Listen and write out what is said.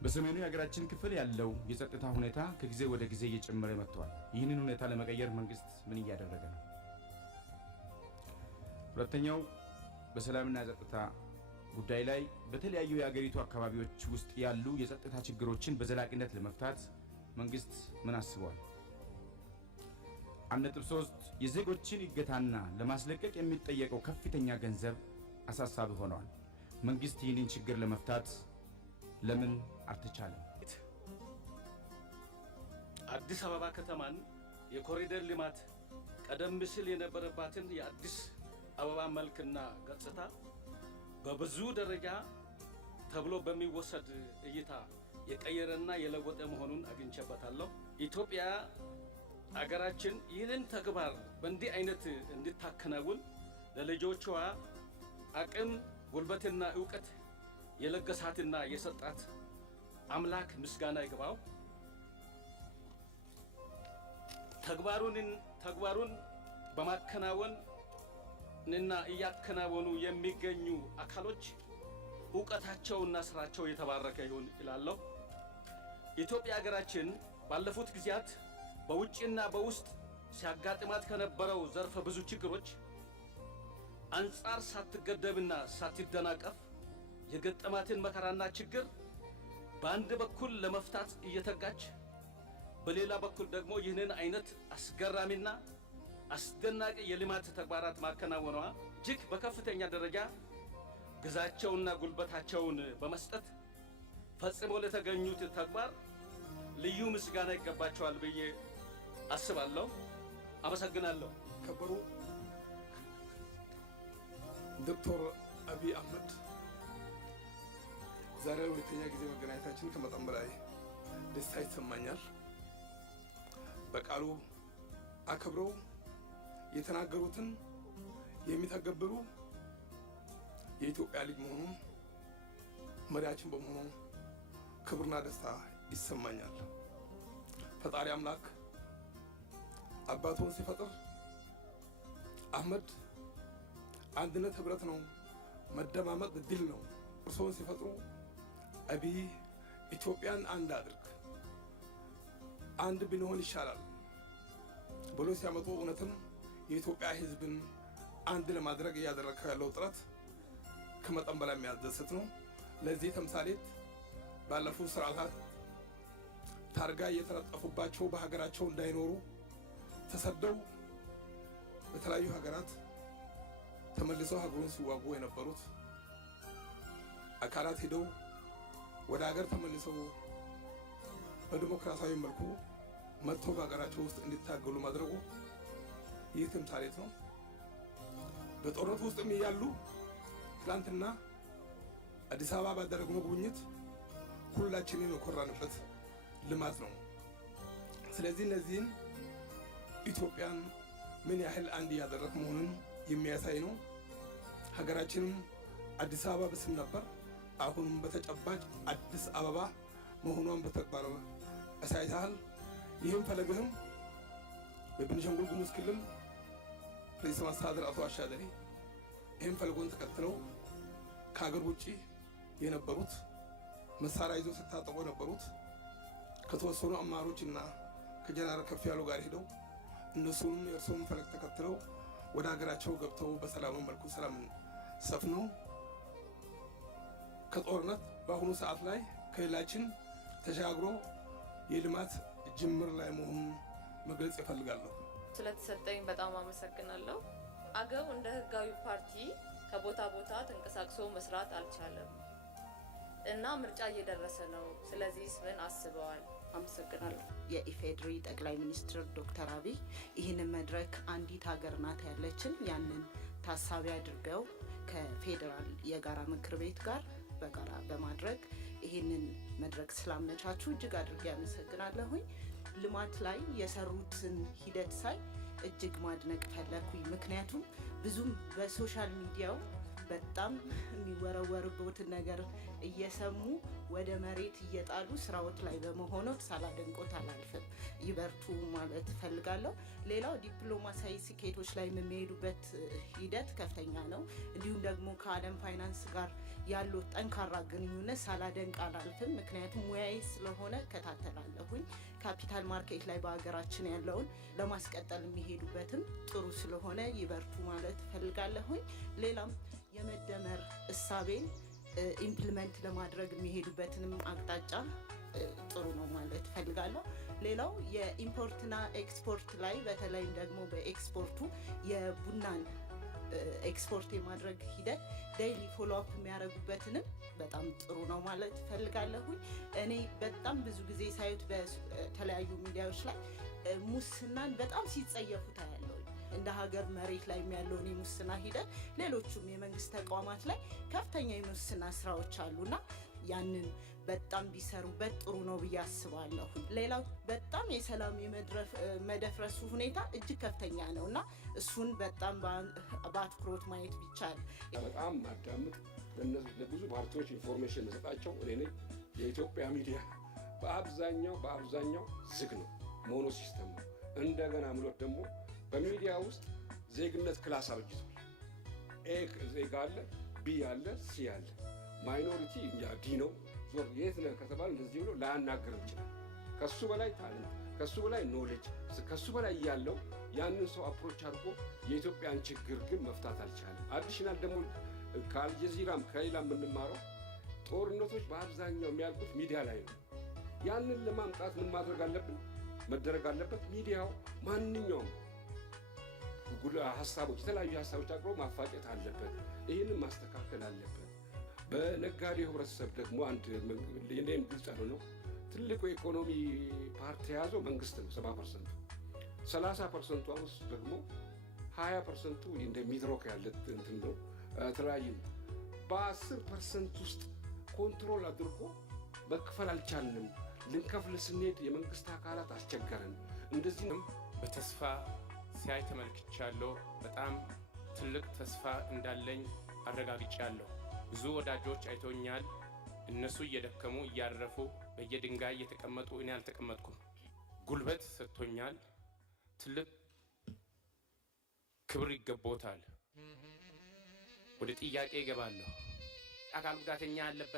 በሰሜኑ የሀገራችን ክፍል ያለው የጸጥታ ሁኔታ ከጊዜ ወደ ጊዜ እየጨመረ መጥቷል። ይህንን ሁኔታ ለመቀየር መንግስት ምን እያደረገ ነው? ሁለተኛው በሰላምና የጸጥታ ጉዳይ ላይ በተለያዩ የሀገሪቱ አካባቢዎች ውስጥ ያሉ የጸጥታ ችግሮችን በዘላቂነት ለመፍታት መንግስት ምን አስቧል? 1.3 የዜጎችን እገታና ለማስለቀቅ የሚጠየቀው ከፍተኛ ገንዘብ አሳሳቢ ሆኗል። መንግስት ይህንን ችግር ለመፍታት ለምን አልተቻለም? አዲስ አበባ ከተማን የኮሪደር ልማት ቀደም ሲል የነበረባትን የአዲስ አበባ መልክና ገጽታ በብዙ ደረጃ ተብሎ በሚወሰድ እይታ የቀየረና የለወጠ መሆኑን አግኝቼበታለሁ። ኢትዮጵያ አገራችን ይህንን ተግባር በእንዲህ አይነት እንድታከናውን ለልጆቿ አቅም ጉልበትና ዕውቀት የለገሳትና የሰጣት አምላክ ምስጋና ይግባው። ተግባሩን በማከናወንና እያከናወኑ የሚገኙ አካሎች ዕውቀታቸውና ስራቸው የተባረከ ይሁን እላለሁ። ኢትዮጵያ ሀገራችን ባለፉት ጊዜያት በውጭና በውስጥ ሲያጋጥማት ከነበረው ዘርፈ ብዙ ችግሮች አንጻር ሳትገደብና ሳትደናቀፍ የገጠማትን መከራና ችግር በአንድ በኩል ለመፍታት እየተጋች በሌላ በኩል ደግሞ ይህንን አይነት አስገራሚና አስደናቂ የልማት ተግባራት ማከናወኗ እጅግ በከፍተኛ ደረጃ ግዛቸውና ጉልበታቸውን በመስጠት ፈጽሞ ለተገኙት ተግባር ልዩ ምስጋና ይገባቸዋል ብዬ አስባለሁ። አመሰግናለሁ። ከበሩ ዶክተር አብይ አህመድ ዛሬ ሁለተኛ ጊዜ መገናኘታችን ከመጠን በላይ ደስታ ይሰማኛል። በቃሉ አከብረው የተናገሩትን የሚተገብሩ የኢትዮጵያ ልጅ መሆኑን መሪያችን በመሆኑ ክብርና ደስታ ይሰማኛል። ፈጣሪ አምላክ አባቶን ሲፈጥር አህመድ አንድነት ህብረት ነው፣ መደማመጥ ድል ነው። እርሶን ሲፈጥሩ አብይ ኢትዮጵያን አንድ አድርግ፣ አንድ ብንሆን ይሻላል ብሎ ሲያመጡ እውነትም የኢትዮጵያ ህዝብን አንድ ለማድረግ እያደረገው ያለው ጥረት ከመጠን በላይ የሚያስደስት ነው። ለዚህ ተምሳሌት ባለፉት ስርዓታት ታርጋ እየተለጠፉባቸው በሀገራቸው እንዳይኖሩ ተሰደው በተለያዩ ሀገራት ተመልሰው ሀገሩን ሲዋጉ የነበሩት አካላት ሄደው ወደ ሀገር ተመልሰው በዲሞክራሲያዊ መልኩ መጥቶ በሀገራቸው ውስጥ እንዲታገሉ ማድረጉ ይህ ተምሳሌት ነው። በጦርነት ውስጥም እያሉ ትላንትና አዲስ አበባ ባደረግነው ጉብኝት ሁላችንን የኮራንበት ልማት ነው። ስለዚህ እነዚህን ኢትዮጵያን ምን ያህል አንድ ያደረግ መሆኑን የሚያሳይ ነው። ሀገራችንም አዲስ አበባ በስም ነበር፣ አሁንም በተጨባጭ አዲስ አበባ መሆኗን በተግባር አሳይተሃል። ይህም ፈለግህም በቤኒሻንጉል ጉሙዝ ክልል ርዕሰ መስተዳድር አቶ አሻድሊ ይህም ፈለጎን ተከትለው ከሀገር ውጭ የነበሩት መሳሪያ ይዘው ሲታጠቁ የነበሩት ከተወሰኑ አማሮችና ከጀነራል ከፍ ያሉ ጋር ሄደው እነሱንም የእርሶም ፈለግ ተከትለው ወደ ሀገራቸው ገብተው በሰላም መልኩ ሰላም ሰፍነው ከጦርነት በአሁኑ ሰዓት ላይ ክልላችን ተሻግሮ የልማት ጅምር ላይ መሆኑን መግለጽ ይፈልጋለሁ። ስለተሰጠኝ በጣም አመሰግናለሁ። አገው እንደ ህጋዊ ፓርቲ ከቦታ ቦታ ተንቀሳቅሶ መስራት አልቻለም እና ምርጫ እየደረሰ ነው። ስለዚህ ምን አስበዋል? አመሰግናለሁ። የኢፌዴሪ ጠቅላይ ሚኒስትር ዶክተር አብይ ይህንን መድረክ አንዲት ሀገር ናት ያለችን ያንን ታሳቢ አድርገው ከፌዴራል የጋራ ምክር ቤት ጋር በጋራ በማድረግ ይህንን መድረክ ስላመቻቹ እጅግ አድርጌ አመሰግናለሁኝ። ልማት ላይ የሰሩትን ሂደት ሳይ እጅግ ማድነቅ ፈለኩኝ። ምክንያቱም ብዙም በሶሻል ሚዲያው በጣም የሚወረወርበትን ነገር እየሰሙ ወደ መሬት እየጣሉ ስራዎች ላይ በመሆኖት ሳላደንቆት አላልፍም። ይበርቱ ማለት እፈልጋለሁ። ሌላው ዲፕሎማሲያዊ ስኬቶች ላይ የሚሄዱበት ሂደት ከፍተኛ ነው። እንዲሁም ደግሞ ከዓለም ፋይናንስ ጋር ያለው ጠንካራ ግንኙነት ሳላደንቅ አላልፍም። ምክንያቱም ሙያዬ ስለሆነ እከታተላለሁኝ። ካፒታል ማርኬት ላይ በሀገራችን ያለውን ለማስቀጠል የሚሄዱበትም ጥሩ ስለሆነ ይበርቱ ማለት እፈልጋለሁኝ። ሌላም የመደመር እሳቤን ኢምፕሊመንት ለማድረግ የሚሄዱበትንም አቅጣጫ ጥሩ ነው ማለት እፈልጋለሁ። ሌላው የኢምፖርትና ኤክስፖርት ላይ በተለይም ደግሞ በኤክስፖርቱ የቡናን ኤክስፖርት የማድረግ ሂደት ዴይሊ ፎሎ አፕ የሚያደርጉበትንም በጣም ጥሩ ነው ማለት እፈልጋለሁኝ። እኔ በጣም ብዙ ጊዜ ሳዩት በተለያዩ ሚዲያዎች ላይ ሙስናን በጣም ሲጸየፉ ታያለሁ። እንደ ሀገር መሬት ላይ ያለውን የሙስና ሂደት ሌሎቹም የመንግስት ተቋማት ላይ ከፍተኛ የሙስና ስራዎች አሉና ያንን በጣም ቢሰሩበት ጥሩ ነው ብዬ አስባለሁ። ሌላው በጣም የሰላም መደፍረሱ ሁኔታ እጅግ ከፍተኛ ነው እና እሱን በጣም በአትኩሮት ማየት ቢቻል። በጣም ማዳመጥ ለብዙ ፓርቲዎች ኢንፎርሜሽን መስጣቸው እኔ ነኝ። የኢትዮጵያ ሚዲያ በአብዛኛው ዝግ ነው፣ ሞኖ ሲስተም ነው። እንደገና ምሎት ደግሞ በሚዲያ ውስጥ ዜግነት ክላስ አብጅቷል። ኤ ዜጋ አለ፣ ቢ አለ፣ ሲ አለ። ማይኖሪቲ ዲ ነው። ዞር የት ነህ ከተባለ እንደዚህ ብሎ ላያናገር ይችላል። ከሱ በላይ ታለንት፣ ከሱ በላይ ኖሌጅ፣ ከሱ በላይ ያለው ያንን ሰው አፕሮች አድርጎ የኢትዮጵያን ችግር ግን መፍታት አልቻለም። አዲሽናል ደግሞ ከአልጀዚራም ከሌላ የምንማረው ጦርነቶች በአብዛኛው የሚያልቁት ሚዲያ ላይ ነው። ያንን ለማምጣት ምን ማድረግ አለብን? መደረግ አለበት። ሚዲያው ማንኛውም ሀሳቦች፣ የተለያዩ ሀሳቦች አቅርቦ ማፋጨት አለበት። ይህንን ማስተካከል አለበት። በነጋዴው ህብረተሰብ ደግሞ አንድ የኔም ግልጽ ነው። ትልቁ የኢኮኖሚ ፓርቲ የያዘው መንግስት ነው 70%። 30% ውስጥ ደግሞ 20% እንደ ሚድሮክ ያለ እንትን ነው ተለያዩ። በ10% ውስጥ ኮንትሮል አድርጎ መክፈል አልቻልንም። ልንከፍል ስንሄድ የመንግስት አካላት አስቸገረን። እንደዚህ ነው። በተስፋ ሲያይ ተመልክቻለሁ። በጣም ትልቅ ተስፋ እንዳለኝ አረጋግጫለሁ። ብዙ ወዳጆች አይቶኛል። እነሱ እየደከሙ እያረፉ በየድንጋይ እየተቀመጡ እኔ አልተቀመጥኩም። ጉልበት ሰጥቶኛል። ትልቅ ክብር ይገባዎታል። ወደ ጥያቄ እገባለሁ። አካል ጉዳተኛ ያለበት